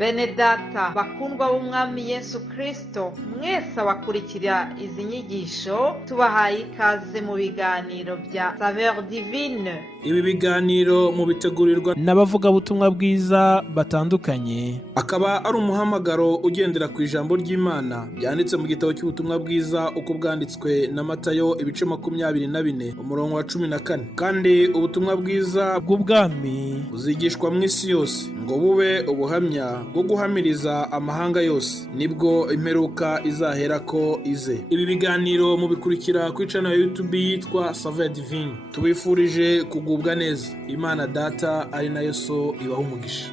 Bene data bakundwa b'umwami Yesu Kristo, mwese abakurikira izi nyigisho tubahaye ikaze mu biganiro bya Saveur Divine. Ibi biganiro mu bitegurirwa n'abavugabutumwa bwiza batandukanye, akaba ari umuhamagaro ugendera ku ijambo ry'Imana byanditse mu gitabo cy'ubutumwa bwiza uko bwanditswe na Matayo ibice 24 umurongo wa 14. Kandi ubutumwa bwiza bw'ubwami buzigishwa mu isi yose ngo bube ubuhamya bwo guhamiriza amahanga yose, nibwo imperuka izaherako ize. Ibi biganiro mubikurikira ku channel ya YouTube yitwa Saveur Divine. Tubifurije kugubwa neza. Imana Data ari nayo So ibaha umugisha.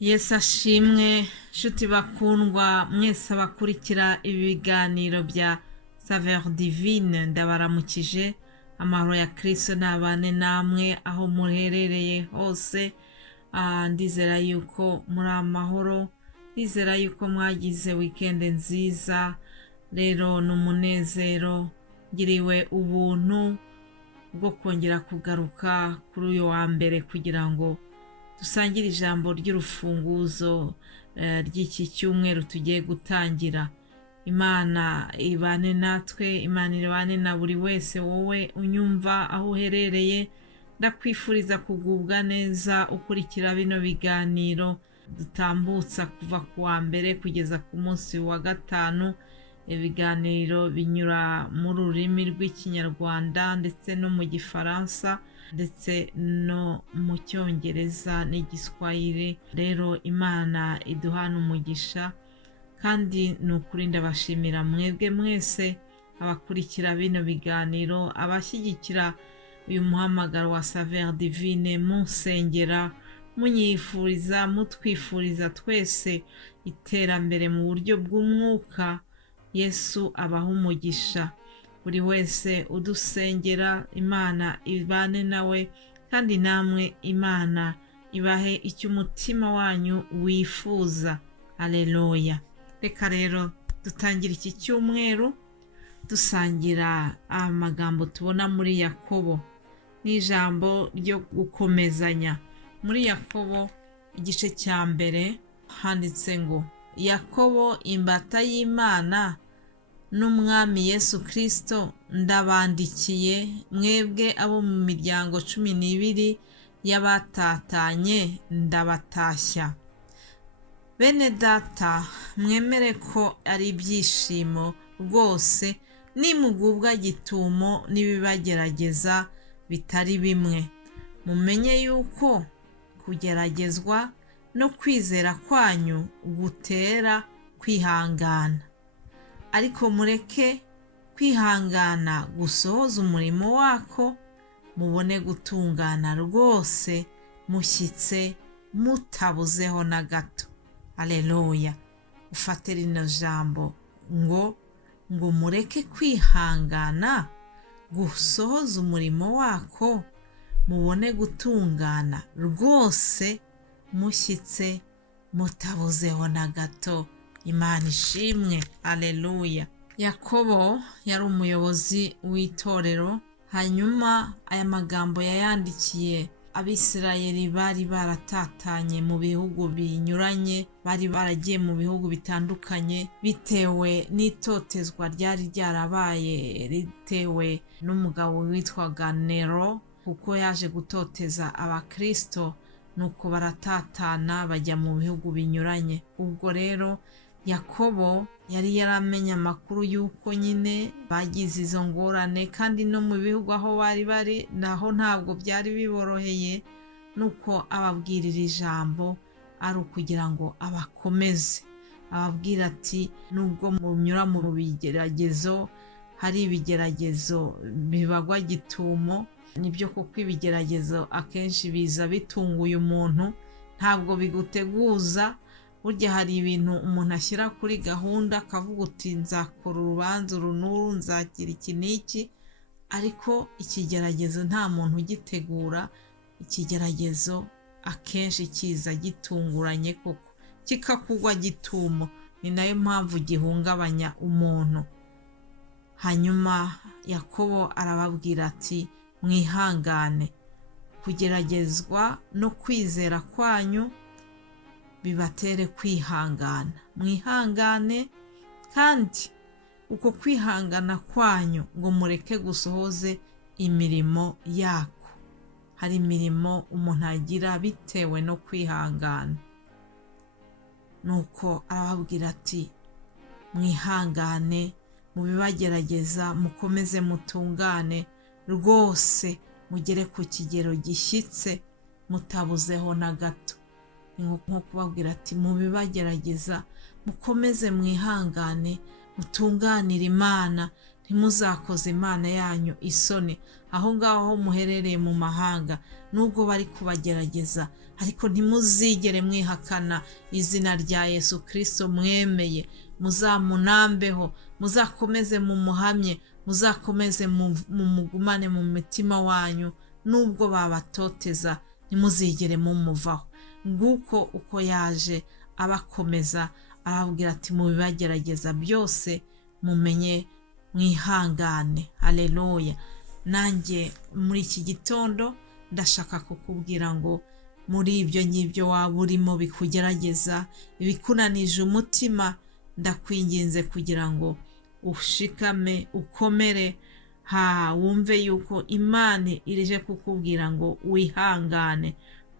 Yesu ashimwe, nshuti bakundwa mwese abakurikira ibi biganiro bya Saveur Divine, ndabaramukije. Amahoro ya Kristo nabane namwe aho muherereye hose. Ndizera yuko muri amahoro, ndizera yuko mwagize weekend nziza. Rero n'umunezero ngiriwe ubuntu bwo kongera kugaruka kuri uyu wa mbere kugira ngo dusangire ijambo ry'urufunguzo ry'iki cyumweru tugiye gutangira. Imana ibane natwe, Imana ibane na buri wese. Wowe unyumva aho uherereye, ndakwifuriza kugubwa neza ukurikira bino biganiro dutambutsa kuva ku wa mbere kugeza ku munsi wa gatanu. Ibiganiro binyura mu rurimi rw'Ikinyarwanda ndetse no mu Gifaransa ndetse no mu Cyongereza n'Igiswahili. Rero Imana iduhana umugisha, kandi nukuri ndabashimira mwebwe mwese abakurikira bino biganiro, abashyigikira uyu muhamagaro wa Saveur Divine, munsengera, munyifuriza, mutwifuriza twese iterambere mu buryo bw'umwuka. Yesu abaha umugisha. Buri wese udusengera, Imana ibane nawe, kandi namwe Imana ibahe icyo umutima wanyu wifuza. Haleluya. Reka rero dutangire iki cyumweru dusangira amagambo tubona muri Yakobo, n'ijambo ryo gukomezanya. Muri Yakobo igice cya mbere handitse ngo, Yakobo imbata y'Imana n'umwami Yesu Kristo, ndabandikiye mwebwe abo mu miryango 12 y'abatatanye, ndabatashya. Bene data, mwemere ko ari ibyishimo rwose nimugubwa gitumo n'ibibagerageza bitari bimwe. Mumenye yuko kugeragezwa no kwizera kwanyu gutera kwihangana. Ariko mureke kwihangana gusohoza umurimo wako, mubone gutungana rwose, mushyitse, mutabuzeho na gato. Haleluya. Ufate rino jambo ngo mureke kwihangana gusohoza umurimo wako, mubone gutungana rwose, mushyitse, mutabuzeho na gato. Imana ishimwe. Haleluya. Yakobo yari umuyobozi w'itorero. Hanyuma aya magambo yayandikiye Abisirayeli bari baratatanye mu bihugu binyuranye, bari baragiye mu bihugu bitandukanye bitewe n'itotezwa ryari ryarabaye ritewe n'umugabo witwaga Nero, kuko yaje gutoteza abakristo, nuko baratatana bajya mu bihugu binyuranye. Ubwo rero Yakobo yari yaramenye amakuru y'uko nyine bagize izo ngorane, kandi no mu bihugu aho bari naho ntabwo byari biboroheye. Nuko ababwirira ijambo ari ukugira ngo abakomeze, ababwira ati nubwo munyura mu bigeragezo, hari ibigeragezo bibagwa gitumo. Nibyo koko ibigeragezo akenshi biza bitunguye umuntu, ntabwo biguteguza. Burya hari ibintu umuntu ashyira kuri gahunda akavuga uti nzakora urubanza uru n'uru, nzakira iki n'iki, ariko ikigeragezo nta muntu ugitegura. Ikigeragezo akenshi kiza gitunguranye koko, kikakugwa gitumo. Ni nayo mpamvu gihungabanya umuntu. hanyuma Yakobo arababwira ati mwihangane, kugeragezwa no kwizera kwanyu bibatere kwihangana. Mwihangane kandi uko kwihangana kwanyu ngo mureke gusohoze imirimo yako. Hari imirimo umuntu agira bitewe no kwihangana. Nuko arababwira ati mwihangane, mu bibagerageza mukomeze mutungane rwose, mugere ku kigero gishyitse mutabuzeho na gato. Ni nko kubabwira ati mu bibagerageza mukomeze mwihangane, mutunganire Imana, ntimuzakoze Imana yanyu isoni. Aho ngaho muherereye mu mahanga, nubwo bari kubagerageza, ariko ntimuzigere mwihakana izina rya Yesu Kristo mwemeye. Muzamunambeho, muzakomeze mumuhamye, muzakomeze mumugumane mu mitima wanyu, nubwo babatoteza ntimuzigere mumuvaho. Nguko uko yaje abakomeza, arababwira ati mu bibagerageza byose mumenye mwihangane. Haleluya. Nanjye muri iki gitondo ndashaka kukubwira ngo muri ibyo ngibyo waba urimo bikugerageza, ibikunanije umutima, ndakwinginze kugira ngo ushikame, ukomere, wumve yuko Imana irije kukubwira ngo wihangane.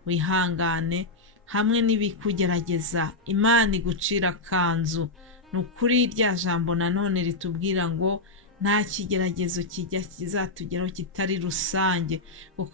Wihangane hamwe n'ibikugerageza, Imana igucira kanzu. Ni ukuri rya jambo nanone ritubwira ngo nta kigeragezo kizatugeraho kitari rusange,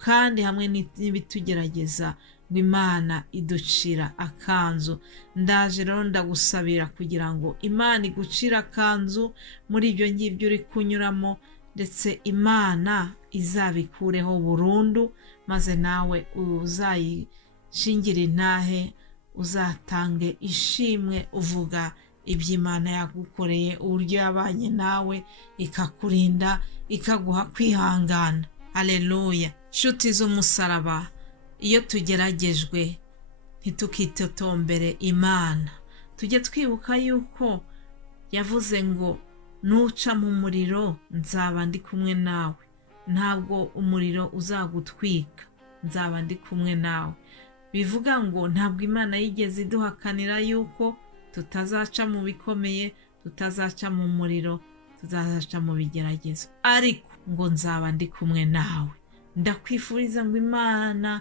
kandi hamwe n'ibitugerageza ngo Imana iducira akanzu. Ndaje rero ndagusabira kugira ngo Imana igucira akanzu muri ibyo ngibyo uri kunyuramo, ndetse Imana izabikureho burundu, maze nawe uzayishingire intahe, uzatange ishimwe uvuga iby'Imana yagukoreye, uburyo yabanye nawe ikakurinda, ikaguha kwihangana. Haleluya. Nshuti z'umusaraba, iyo tugeragejwe ntitukitotombere Imana. Tujye twibuka yuko yavuze ngo nuca mu muriro nzaba ndi kumwe nawe. Ntabwo umuriro uzagutwika, nzaba ndi kumwe nawe. Bivuga ngo ntabwo Imana yigeze iduhakanira yuko tutazaca mu bikomeye, tutazaca mu muriro, tuzazaca mu bigeragezo, ariko ngo nzaba ndi kumwe nawe. Ndakwifuriza ngo Imana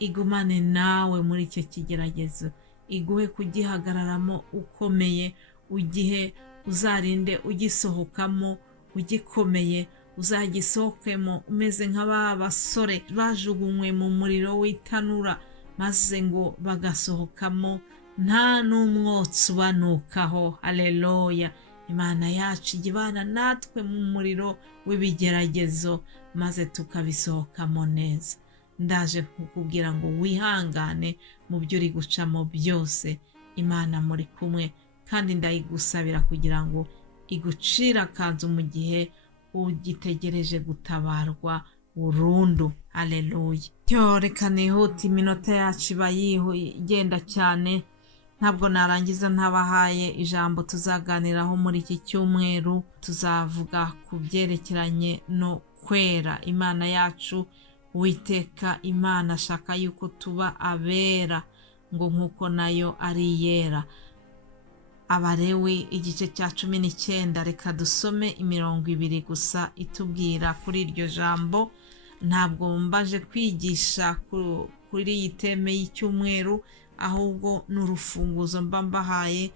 igumane nawe muri icyo kigeragezo, iguhe kugihagararamo ukomeye, ugihe uzarinde ugisohokamo ugikomeye, uzagisohokemo umeze nk'aba basore bajugunywe mu muriro w'itanura, maze ngo bagasohokamo nta n'umwotsi ubanukaho. Haleluya. Imana yacu igibana natwe mu muriro w'ibigeragezo, maze tukabisohokamo neza. Ndaje kukubwira ngo wihangane mu byo uri gucamo byose, Imana muri kumwe, kandi ndayigusabira kugira ngo igucira akanzu mu gihe ugitegereje gutabarwa burundu. Haleluya. Reka nihute, iminota yacu iba igenda cyane, ntabwo narangiza ntabahaye ijambo tuzaganiraho muri iki cyumweru. Tuzavuga ku byerekeranye no kwera. Imana yacu Uwiteka Imana ashaka yuko tuba abera, ngo nk'uko nayo ari iyera. Abalewi igice cya 19, reka dusome imirongo 2 gusa itubwira kuri iryo jambo. Ntabwo mbaje kwigisha kuri iyi teme y'icyumweru, ahubwo n'urufunguzo mba mbahaye,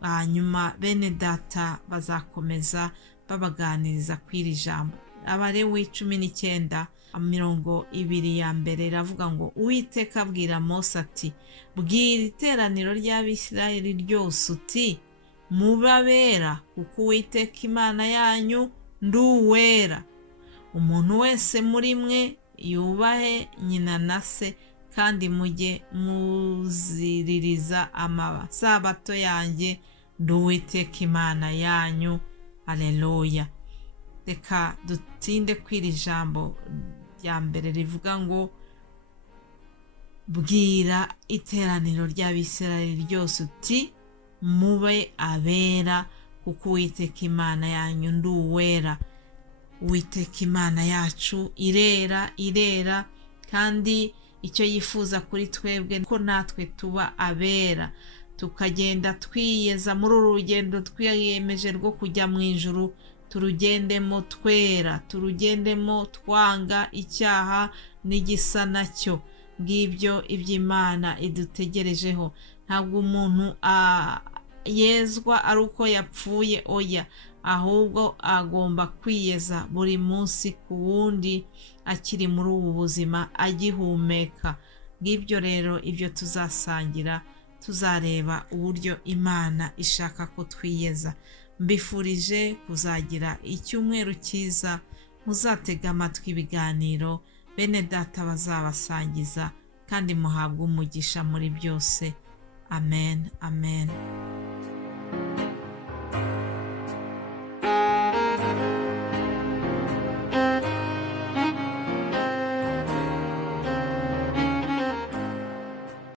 hanyuma bene data bazakomeza babaganiriza kw'iri jambo. Abalewi 19 mirongo 2 ya mbere iravuga ngo Uwiteka abwira Mose ati bwira iteraniro ry'Abisirayeli ryose uti mube abera, kuko Uwiteka Imana yanyu ndi uwera. Umuntu wese muri mwe yubahe nyina na se, kandi mujye muziririza amasabato yanjye, ndi Uwiteka Imana yanyu. Haleluya. Reka dutinde kw'iri jambo rya mbere rivuga ngo bwira iteraniro ry'Abisirayeli ryose uti mube abera, kuko Uwiteka Imana yanyu ndi uwera. Uwiteka Imana yacu irera kandi icyo yifuza kuri twebwe ko natwe tuba abera, tukagenda twiyeza muri uru rugendo twiyemeje rwo kujya mu ijuru. Turugendemo twera, turugendemo twanga icyaha n'igisa nacyo. Ngibyo iby'Imana idutegerejeho. Ntabwo umuntu yezwa ari uko yapfuye, oya, ahubwo agomba kwiyeza buri munsi ku wundi akiri muri ubu buzima agihumeka. Ngibyo rero ibyo tuzasangira, tuzareba uburyo Imana ishaka ko twiyeza. Mbifurije kuzagira icyumweru cyiza, muzatega amatwi ibiganiro bene data bazabasangiza, kandi muhabwe umugisha muri byose. Amen, amen.